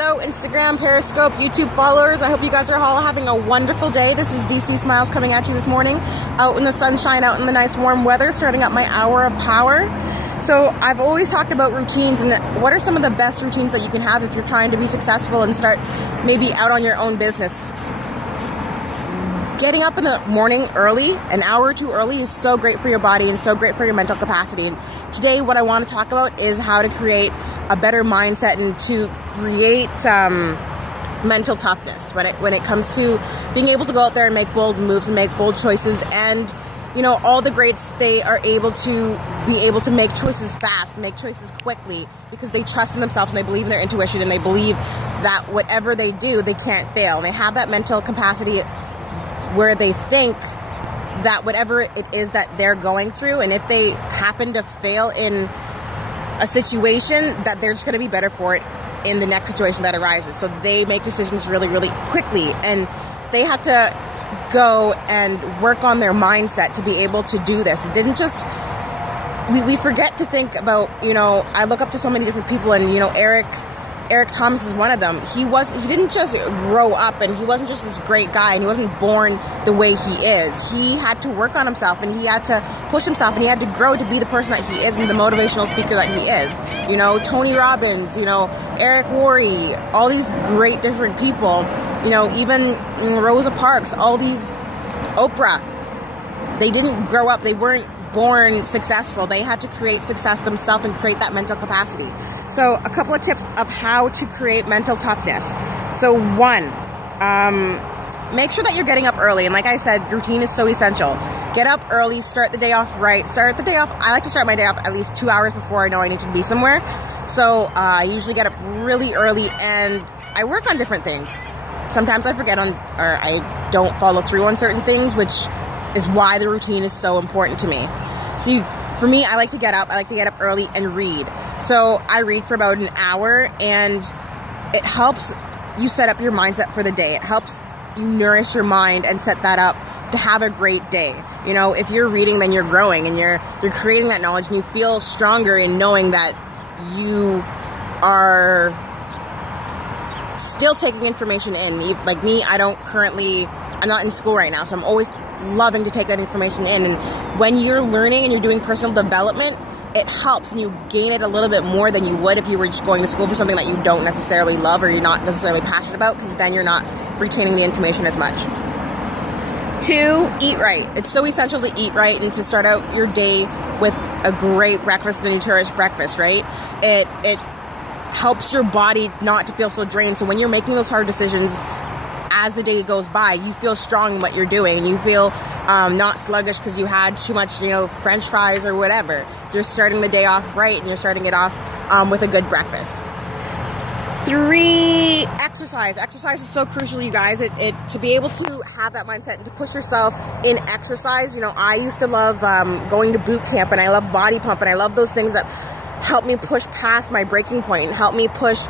Hello, Instagram, Periscope, YouTube followers. I hope you guys are all having a wonderful day. This is DC Smiles coming at you this morning, out in the sunshine, out in the nice warm weather, starting up my hour of power. So I've always talked about routines and what are some of the best routines that you can have if you're trying to be successful and start maybe out on your own business. Getting up in the morning early, an hour or two early, is so great for your body and so great for your mental capacity. And today what I want to talk about is how to create a better mindset and to create mental toughness when it comes to being able to go out there and make bold moves and make bold choices. And you know, all the greats, they are able to make choices fast, make choices quickly, because they trust in themselves and they believe in their intuition and they believe that whatever they do, they can't fail. And they have that mental capacity where they think that whatever it is that they're going through, and if they happen to fail in a situation, that they're just going to be better for it in the next situation that arises. So they make decisions really, really quickly, and they had to go and work on their mindset to be able to do this. It didn't just, we forget to think about, you know, I look up to so many different people, and you know, Eric Thomas is one of them. He didn't just grow up, and he wasn't just this great guy, and he wasn't born the way he is. He had to work on himself, and he had to push himself, and he had to grow to be the person that he is and the motivational speaker that he is. You know, Tony Robbins, you know, Eric Worre, all these great different people, you know, even Rosa Parks, all these, Oprah, they didn't grow up, they weren't born successful. They had to create success themselves and create that mental capacity. So a couple of tips of how to create mental toughness. So one, make sure that you're getting up early. And like I said, routine is so essential. Get up early, start the day off right. I like to start my day off at least 2 hours before I know I need to be somewhere. So I usually get up really early and I work on different things. Sometimes I forget or I don't follow through on certain things, which is why the routine is so important to me. So for me, I like to get up early and read. So I read for about an hour, and it helps you set up your mindset for the day. It helps you nourish your mind and set that up to have a great day. You know, if you're reading, then you're growing and you're creating that knowledge, and you feel stronger in knowing that you are still taking information in. Like me, I'm not in school right now, so I'm always loving to take that information in. And when you're learning and you're doing personal development, it helps, and you gain it a little bit more than you would if you were just going to school for something that you don't necessarily love or you're not necessarily passionate about, because then you're not retaining the information as much. 2, eat right. It's so essential to eat right and to start out your day with a great breakfast, a nutritious breakfast, right? It helps your body not to feel so drained. So when you're making those hard decisions, as the day goes by, you feel strong in what you're doing, and you feel not sluggish because you had too much, you know, French fries or whatever. You're starting the day off right, and you're starting it off with a good breakfast. 3, exercise. Exercise is so crucial, you guys. To be able to have that mindset and to push yourself in exercise. You know, I used to love going to boot camp, and I love body pump, and I love those things that help me push past my breaking point and help me push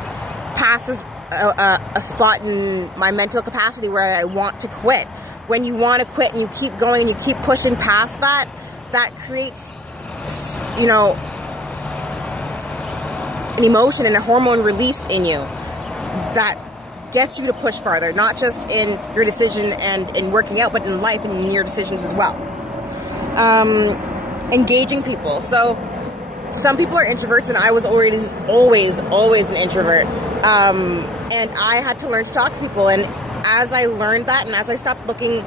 past a spot in my mental capacity where I want to quit. When you want to quit and you keep going and you keep pushing past that creates, you know, an emotion and a hormone release in you that gets you to push farther, not just in your decision and in working out, but in life and in your decisions as well. Engaging people. So some people are introverts, and I was always an introvert. And I had to learn to talk to people. And as I learned that, and as I stopped looking,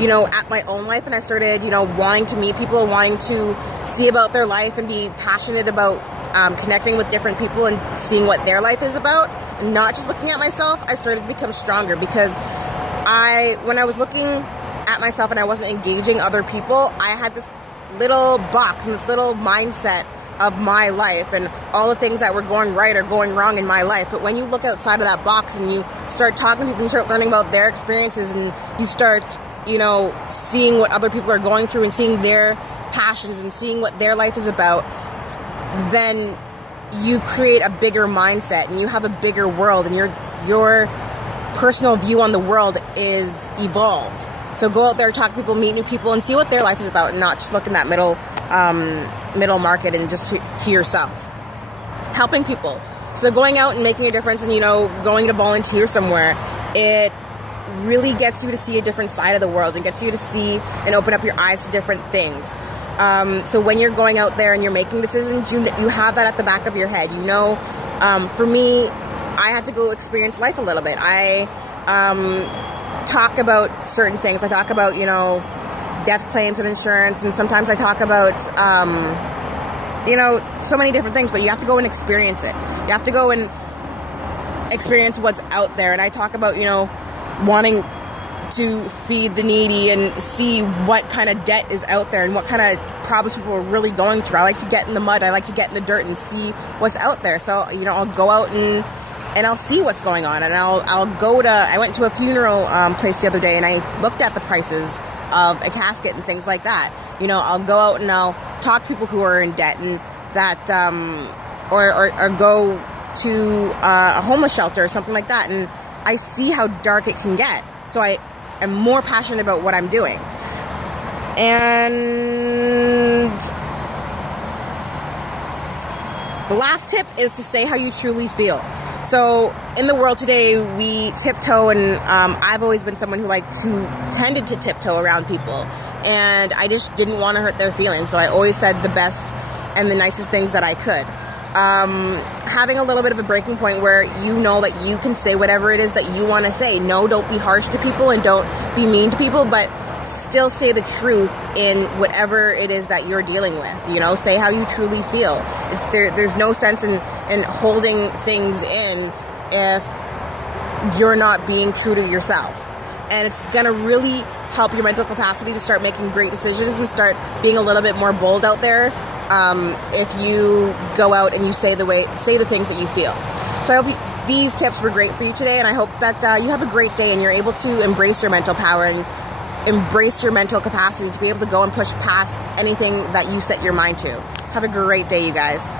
you know, at my own life, and I started, you know, wanting to meet people, wanting to see about their life and be passionate about connecting with different people and seeing what their life is about, and not just looking at myself, I started to become stronger, because when I was looking at myself and I wasn't engaging other people, I had this little box and this little mindset of my life and all the things that were going right or going wrong in my life. But when you look outside of that box and you start talking to people and start learning about their experiences, and you start, you know, seeing what other people are going through and seeing their passions and seeing what their life is about, then you create a bigger mindset and you have a bigger world, and your personal view on the world is evolved. So go out there, talk to people, meet new people, and see what their life is about, and not just look in that middle market and just to yourself. Helping people. So going out and making a difference and, going to volunteer somewhere, it really gets you to see a different side of the world and gets you to see and open up your eyes to different things. So when you're going out there and you're making decisions, you have that at the back of your head. For me, I had to go experience life a little bit. I talk about certain things. I talk about, death claims and insurance, and sometimes I talk about, so many different things, but you have to go and experience it. You have to go and experience what's out there. And I talk about, wanting to feed the needy and see what kind of debt is out there and what kind of problems people are really going through. I like to get in the mud. I like to get in the dirt and see what's out there. So, I'll go out and I'll see what's going on. And I went to a funeral place the other day, and I looked at the prices of a casket and things like that. I'll go out and I'll talk to people who are in debt and that, or go to a homeless shelter or something like that. And I see how dark it can get. So I am more passionate about what I'm doing. And the last tip is to say how you truly feel. So in the world today, we tiptoe, and I've always been someone who tended to tiptoe around people, and I just didn't want to hurt their feelings. So I always said the best and the nicest things that I could. Having a little bit of a breaking point where that you can say whatever it is that you want to say. No, don't be harsh to people and don't be mean to people, but still say the truth in whatever it is that you're dealing with. Say how you truly feel. There's no sense in holding things in if you're not being true to yourself. And it's going to really help your mental capacity to start making great decisions and start being a little bit more bold out there. If you go out and you say the things that you feel. So I hope these tips were great for you today, and I hope that you have a great day and you're able to embrace your mental power and embrace your mental capacity to be able to go and push past anything that you set your mind to. Have a great day, you guys.